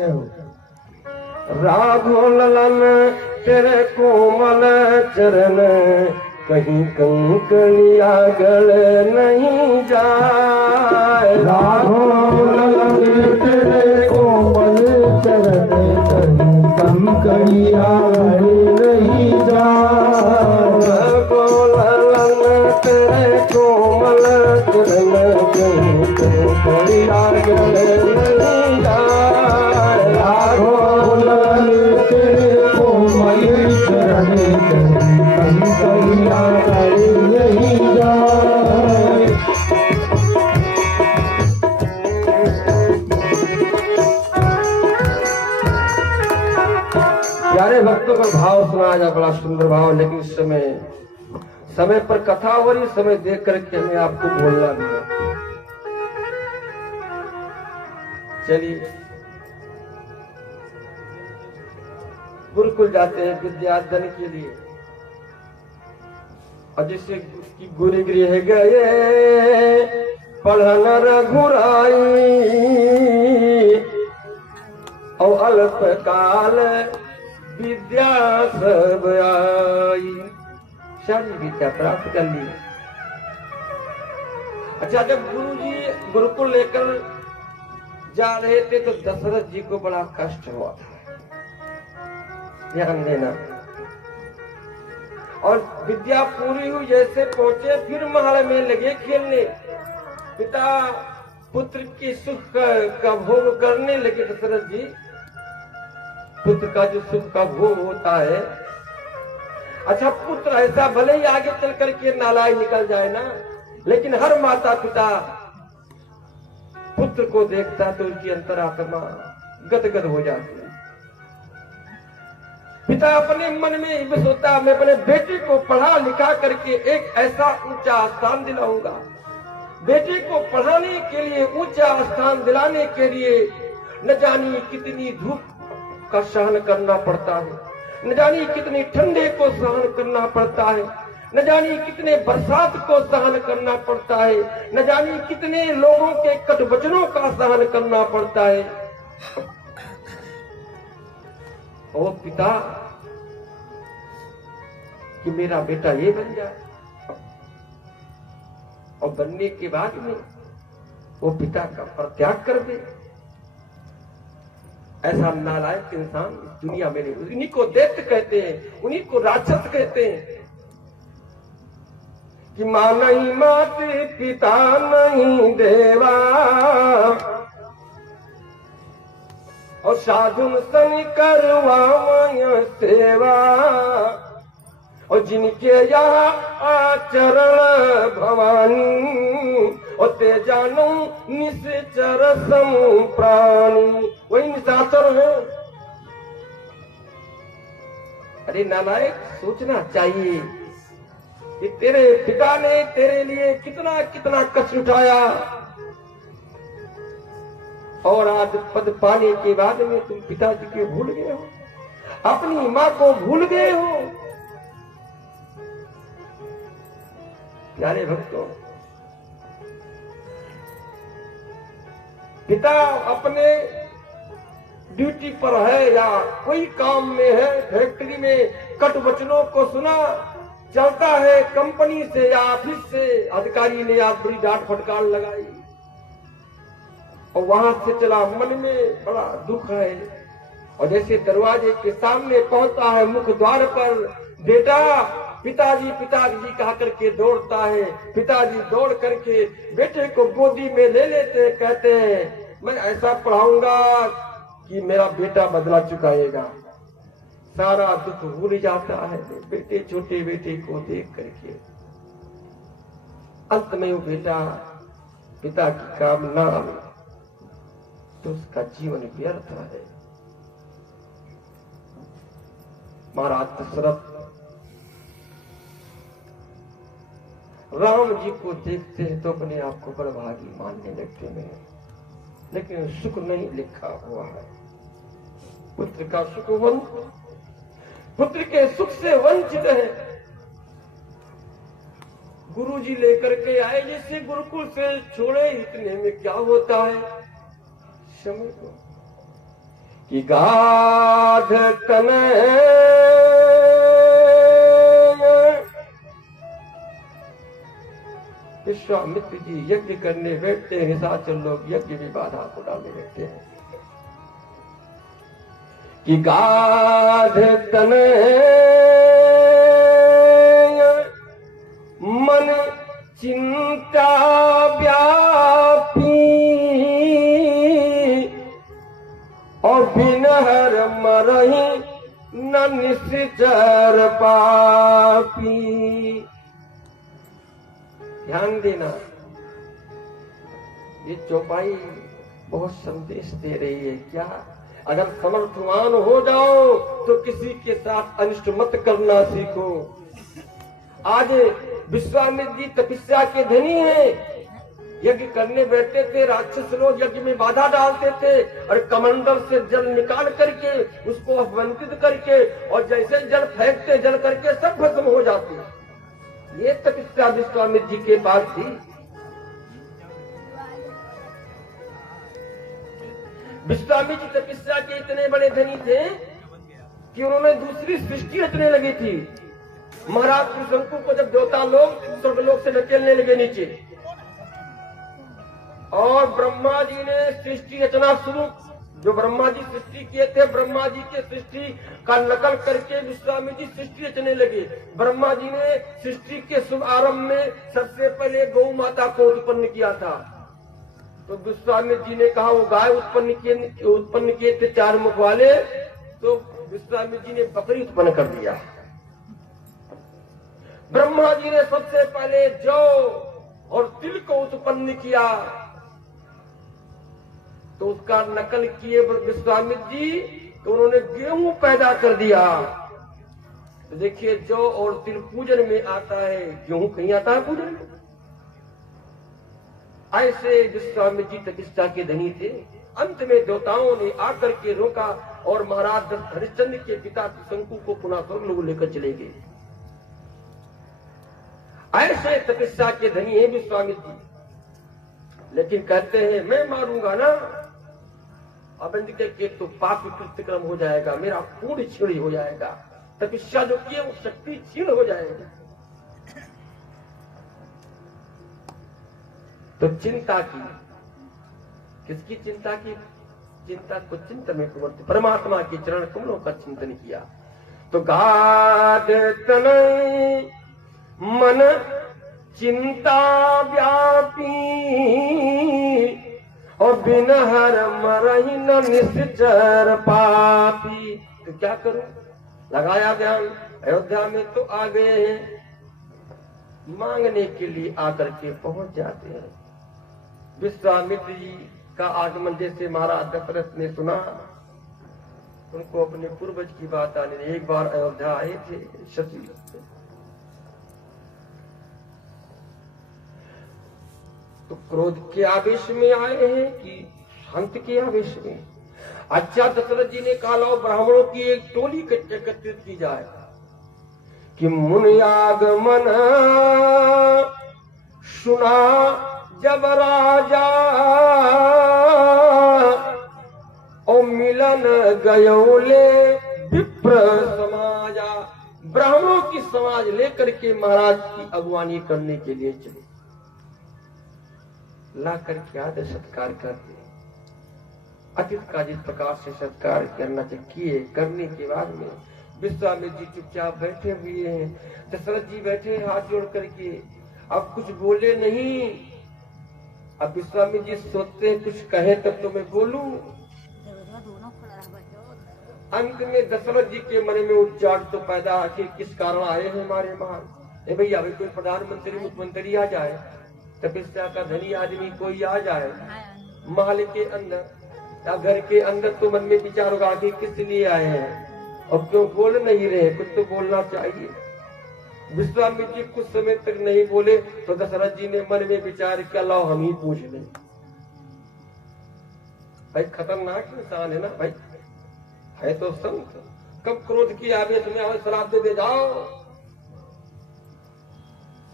जय हो। राघो ललन तेरे कोमल चरण कहीं कंकड़िया गल नहीं जाए। राघो ललन तेरे कोमल चरण कहीं कंकड़िया गल नहीं जाए। राघो ललन तेरे कोमल चरण कहीं कंकड़िया गल नहीं जाए। राघो ललन तेरे कोमल चरण कहीं कंकड़िया गल नहीं जाए। प्यारे भक्तों का भाव सुनाया जा, बड़ा सुंदर भाव। लेकिन इस समय पर कथा हो रही, समय देख करके हमें आपको बोलना भी है। चलिए, गुरुकुल जाते हैं विद्याधन के लिए, और जिससे की गुरु गृह गए पढ़न रघुराई और अल्प काल विद्या सब आई। सारी विद्या प्राप्त कर ली। अच्छा, जब गुरु जी गुरुकुल लेकर जा रहे थे तो दशरथ जी को बड़ा कष्ट हुआ। ध्यान देना। और विद्या पूरी हुई, जैसे पहुंचे फिर महल में लगे खेलने। पिता पुत्र की सुख का भोग करने लगे। दशरथ जी, पुत्र का जो सुख का भोग होता है, अच्छा पुत्र ऐसा भले ही आगे चल करके नालायक निकल जाए ना, लेकिन हर माता पिता पुत्र को देखता तो उसकी अंतरात्मा गदगद हो जाती है। पिता अपने मन में ये सोचता, मैं अपने बेटे को पढ़ा लिखा करके एक ऐसा ऊंचा स्थान दिलाऊंगा। बेटे को पढ़ाने के लिए, ऊंचा स्थान दिलाने के लिए न जानी कितनी धूप का सहन करना पड़ता है, न जानी कितने ठंडे को सहन करना पड़ता है, न जानी कितने बरसात को सहन करना पड़ता है, न जानी कितने लोगों के कट वचनों का सहन करना पड़ता है। ओ पिता, कि मेरा बेटा ये बन जाए, और बनने के बाद में वो पिता का परित्याग कर दे। ऐसा नालायक इंसान इस दुनिया में नहीं। उन्हीं को दैत्य कहते हैं, उन्हीं को राक्षस कहते हैं। कि मां नहीं माते, पिता नहीं देवा, और साधुन सन करवावय सेवा, और जिनके यहाँ आचरण भवानी, और ते जानो निश्चर सम प्राणी, वही निशाचर है। अरे नालायक, सोचना चाहिए कि तेरे पिता ने तेरे लिए कितना कितना कष्ट उठाया, और आज पद पाने के बाद में तुम पिताजी को भूल गए हो, अपनी माँ को भूल गए हो। प्यारे भक्तों, पिता अपने ड्यूटी पर है या कोई काम में है, फैक्ट्री में कट वचनों को सुना, चलता है कंपनी से या ऑफिस से, अधिकारी ने आज बड़ी डांट फटकार लगाई और वहां से चला, मन में बड़ा दुख है। और जैसे दरवाजे के सामने पहुंचता है, मुख द्वार पर, बेटा पिताजी पिताजी कहा करके दौड़ता है। पिताजी दौड़ करके बेटे को गोदी में ले लेते, कहते हैं मैं ऐसा पढ़ाऊंगा कि मेरा बेटा बदला चुकाएगा। सारा दुख भूल जाता है बेटे, छोटे बेटे को देख करके। अंत में वो बेटा पिता की काम ना आवे तो उसका जीवन व्यर्थ है। महाराज दशरथ राम जी को देखते हैं तो अपने आप को बड़भागी मानने लगते हैं, लेकिन सुख नहीं लिखा हुआ है। पुत्र का सुख पुत्र के सुख से वंचित है। गुरु जी लेकर के आए, जैसे गुरुकुल से छोड़े, इतने में क्या होता है समय को कि गाध तनय विश्वामित्र जी यज्ञ करने बैठते हैं, निशाचर लोग यज्ञ में बाधा को डालने बैठते हैं कि गाध तनय मन चिंता व्यापी और बिनहर मरही न निश्चर पापी। ध्यान देना, ये चौपाई बहुत संदेश दे रही है। क्या? अगर समर्थवान हो जाओ तो किसी के साथ अनिष्ट मत करना सीखो। आज विश्वामित्र जी तपस्या के धनी हैं, यज्ञ करने बैठते थे, राक्षस लोग यज्ञ में बाधा डालते थे और कमंडल से जल निकाल करके उसको अपवंचित करके और जैसे जल फेंकते जल करके सब भस्म हो जाते। ये तपस्या विश्वामित्र जी के पास थी। विश्वामित्र जी तपस्या के इतने बड़े धनी थे कि उन्होंने दूसरी सृष्टि रचने लगी थी। महाराज त्रिशंकु को जब देवता लोग स्वर्गलोक से धकेलने लगे नीचे और ब्रह्मा जी ने सृष्टि रचना शुरू, जो ब्रह्मा जी सृष्टि किए थे, ब्रह्मा जी के सृष्टि का नकल करके विश्वामित्र जी सृष्टि रचने लगे। ब्रह्मा जी ने सृष्टि के शुभ आरंभ में सबसे पहले गौ माता को उत्पन्न किया था। तो विश्वामित्र जी ने कहा वो गाय उत्पन्न किए थे 4 मुख वाले, तो विश्वामित्र जी ने बकरी उत्पन्न कर दिया। ब्रह्मा जी ने सबसे पहले जौ और तिल को उत्पन्न किया, तो उसका नकल किए विश्वामित्र जी, तो उन्होंने गेहूं पैदा कर दिया। तो देखिए, जौ और तिल पूजन में आता है, गेहूं कहीं आता है पूजन में? ऐसे विश्वामित्र जी तपस्या के धनी थे। अंत में देवताओं ने आकर के रोका और महाराज हरिश्चंद्र के पिता त्रिशंकु को पुनः स्वर्गलोक लेकर चले गए। ऐसे तपस्या के धनी है विश्वामित्र जी, लेकिन कहते हैं मैं मारूंगा ना, अब के तो पाप कृत्यक्रम हो जाएगा, मेरा पूर्ण क्षीण हो जाएगा, तपस्या जो किए वो शक्ति क्षीण हो जाएगी। तो चिंता की, किसकी चिंता की? चिंता को चिंतन में प्रवृत्ति, परमात्मा के चरण कमलों का चिंतन किया। तो गाध तनय मन चिंता व्यापी और बिनहर मरही न निश्चर पापी। तो क्या करूं? लगाया ध्यान, अयोध्या में तो आ गए हैं, मांगने के लिए आकर के पहुंच जाते हैं। विश्वामित्र जी का आगमन जैसे महाराज दशरथ ने सुना, उनको अपने पूर्वज की बात आने, एक बार अयोध्या आए थे शची, तो क्रोध के आवेश में आए हैं कि शांत के आवेश में? अच्छा, दशरथ जी ने कहा लो ब्राह्मणों की एक टोली एकत्रित की जाए कि मुनि आगमन सुना जब राजा और मिलन गयोले विप्र समाजा। ब्राह्मणों की समाज लेकर के महाराज की अगुवानी करने के लिए चले, ला करके आदर सत्कार करते, अतिथि का जिस प्रकार से सत्कार करना चाहिए करने के बाद में विश्वामित्र जी चुपचाप बैठे हुए हैं। दशरथ जी बैठे हाथ जोड़ करके, अब कुछ बोले नहीं। अब विश्वामित्र जी सोचते कुछ कहे तब तो मैं बोलूं। अंत में दशरथ जी के मन में उच्चाट तो पैदा, आखिर किस कारण आए हैं हमारे महान? भैया अभी कोई प्रधानमंत्री मुख्यमंत्री आ जाए, तपस्या का धनी आदमी कोई आ जाए महल के अंदर या घर के अंदर, तो मन में विचार होगा कि किस लिए आए हैं और क्यों बोल नहीं रहे, कुछ तो बोलना चाहिए। विश्वामित्र जी कुछ समय तक नहीं बोले, तो दशरथ जी ने मन में विचार किया, लाओ हम ही पूछ लें। भाई खतरनाक इंसान है ना भाई, है तो संत, कब क्रोध की आवेश में आओ शराब दे जाओ।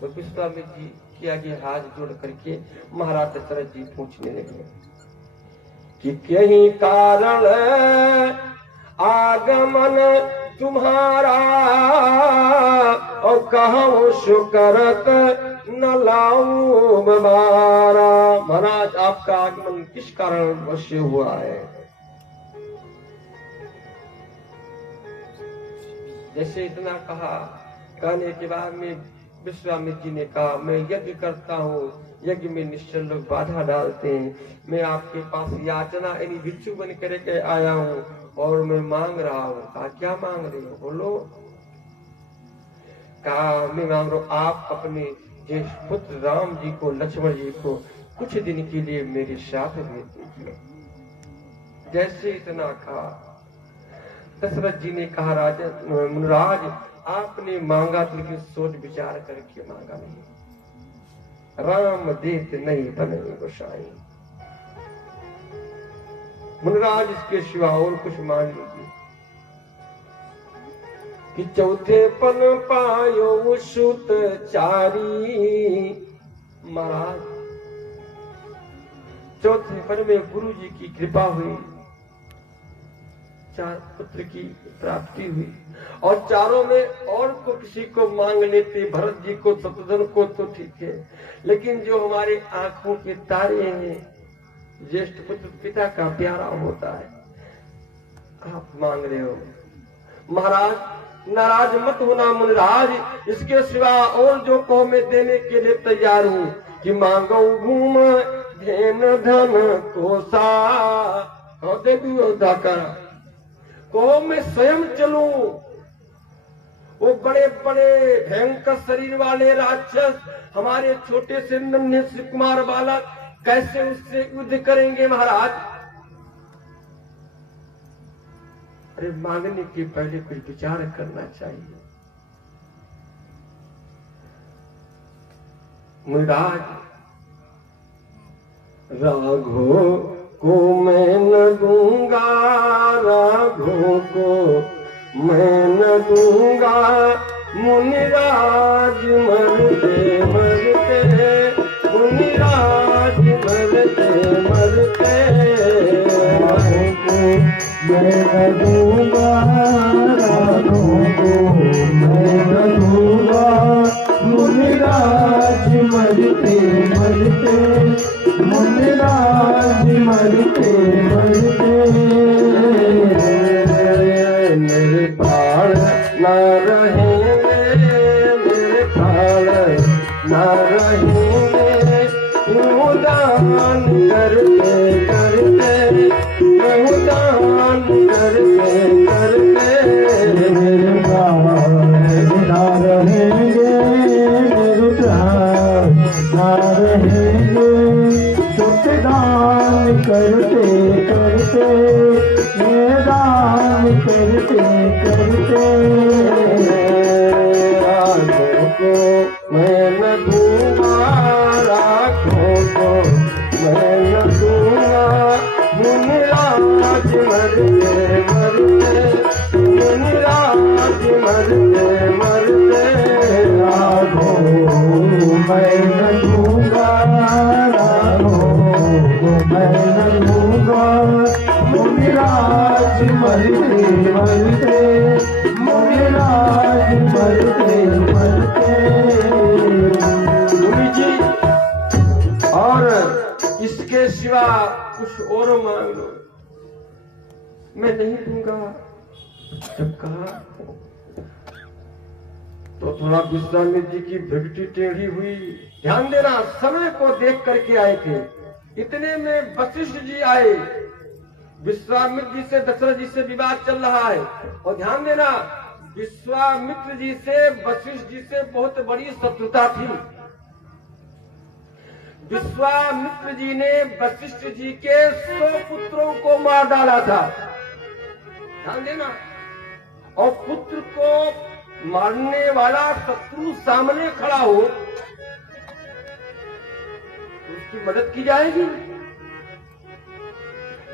तो विश्वामित्र जी के आगे हाथ जोड़ करके महाराज दशरथ जी पूछने लगे कि कहीं कारण आगमन तुम्हारा और कहूँ शुक्रत न लाऊं बारा। महाराज आपका आगमन किस कारण अवश्य हुआ है? जैसे इतना कहा, कहने के बाद में विश्वामित्र जी ने कहा, मैं यज्ञ करता हूँ, यज्ञ में निश्चल लोग बाधा डालते हैं, मैं आपके पास याचना यानी भिक्षु बन करके आया हूँ और मैं मांग रहा हूँ। कहा क्या मांग रहे हो? बोलो। कहा मैं मांग रहा हूँ आप अपने ज्येष्ठ पुत्र राम जी को, लक्ष्मण जी को कुछ दिन के लिए मेरे साथ भेज दीजिए। जैसे इतना कहा, दशरथ जी ने कहा, राजा मुनिराज आपने मांगा तो लेकिन सोच विचार करके मांगा नहीं। राम देत नहीं बने गोसाई। मुनिराज इसके सिवा और कुछ मांग लीजिए। कि चौथे पन पायो सुत चारी। महाराज चौथे पन में गुरु जी की कृपा हुई, 4 पुत्र की प्राप्ति हुई और चारों में और को किसी को मांग लेते, भरत जी को, शत्रुघ्न को तो ठीक है, लेकिन जो हमारे आंखों के तारे हैं, ज्येष्ठ पुत्र पिता का प्यारा होता है, आप मांग रहे हो। महाराज नाराज मत होना मुनिराज, इसके सिवा और जो कहो मैं देने के लिए तैयार हूँ। कि मांगो घूम धेन धन कोसा, दे दूधा कर को मैं स्वयं चलूं। वो बड़े बड़े भयंकर शरीर वाले राक्षस हमारे छोटे से नन्हे से कुमार बालक कैसे उससे युद्ध करेंगे महाराज? अरे मांगने के पहले कुछ विचार करना चाहिए। मुनिराज राघो को मैं न दूंगा, राघो को मैं न दूंगा, मुनिराज मरते मरते, मुनिराज मरते मरते, राघो को मैं न दूंगा, राघो को मैं न दूंगा, मुनिराज मरते मरते, मुनिराज मरते मरते। मेरे प्राण न रहेंगे, मेरे प्राण न रहेंगे, यूं दान करते करते, यूं दान करते करते। मेरे प्राण न रहेंगे, मेरे प्राण न रहेंगे, तुझ दान करते करते, ये दान करते करते। राघो को मैं न दूंगा, राघो को मैं न दूंगा, मुनिराज मरते मरते, मुनिराज मरते मरते। राघो मैं न दूंगा, राघो मैं न दूंगा, मुनिराज मरते मरते, मुनिराज मरते मरते। मुनि जी और इसके सिवा कुछ और मांग लो, मैं नहीं दूंगा। जब कहा तो थोड़ा विश्वामित्र जी की भ्रगटी टेढ़ी हुई। ध्यान देना, समय को देख करके आए थे। इतने में वशिष्ठ जी आए। विश्वामित्र जी से दशरथ जी से विवाद चल रहा है और ध्यान देना, विश्वामित्र जी से वशिष्ठ जी से बहुत बड़ी शत्रुता थी। विश्वामित्र जी ने वशिष्ठ जी के 100 पुत्रों को मार डाला था। ध्यान देना, और पुत्र को मारने वाला शत्रु सामने खड़ा हो उसकी मदद की जाएगी,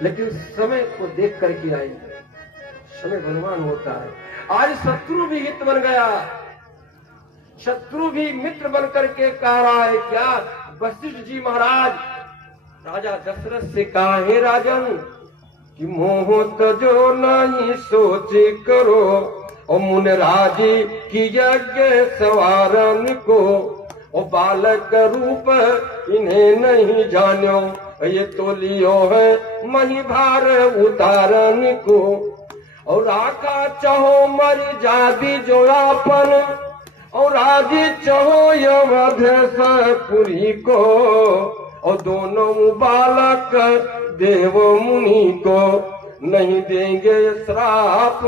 लेकिन समय को देख करके आएंगे। समय बलवान होता है। आज शत्रु भी हित बन गया, शत्रु भी मित्र बन करके कह रहा है क्या वशिष्ठ जी महाराज राजा दशरथ से कहा, हे राजन कि मोह तजो नहीं सोच करो, और मुन राजी की यज्ञ सवारन को, और बालक रूप इन्हें नहीं जानो, ये तो लियो है मही भार उतारन को, और आका चाहो मर जादी जोड़ापन, और आदि चाहो यमधेशपुरी को, और दोनों बालक देव मुनि को, नहीं देंगे श्राप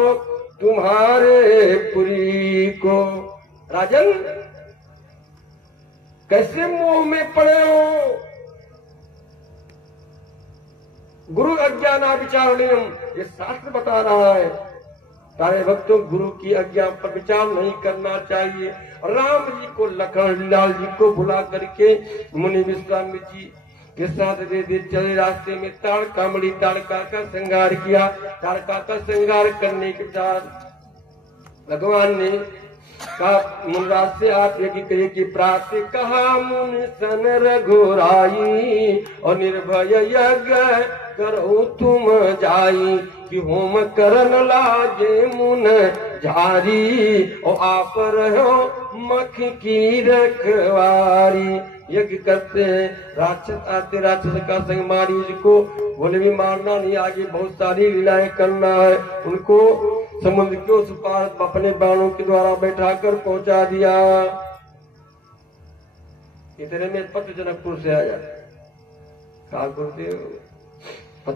तुम्हारे पुरी को। राजन कैसे मोह में पड़े हो, गुरु अज्ञाना विचारणीयम, ये शास्त्र बता रहा है। सारे भक्तों गुरु की आज्ञा पर विचार नहीं करना चाहिए। राम जी को लखन लाल जी को बुला करके मुनि विश्वामित्र जी के साथ दे चले रास्ते में ताड़का का श्रृंगार किया। ताड़का का श्रृंगार करने के बाद भगवान ने कहा, मुनराज से आप यज्ञ करिए कि प्राप्त कहा मुन सन रघुराई, और निर्भय यज्ञ करो तुम जाई, कि होम करन लागे मुन झारी, और आप रहो मख की रखवारी। यज्ञ करते हैं, राक्षस आते, राक्षस का संग मारी उसको, बोले भी मारना नहीं, आगे बहुत सारी लीलाएं करना है। उनको समुद्र के उस पार अपने बाणों के द्वारा बैठा कर पहुंचा दिया। इतने में पत्र जनकपुर से आया, कहा गुरुदेव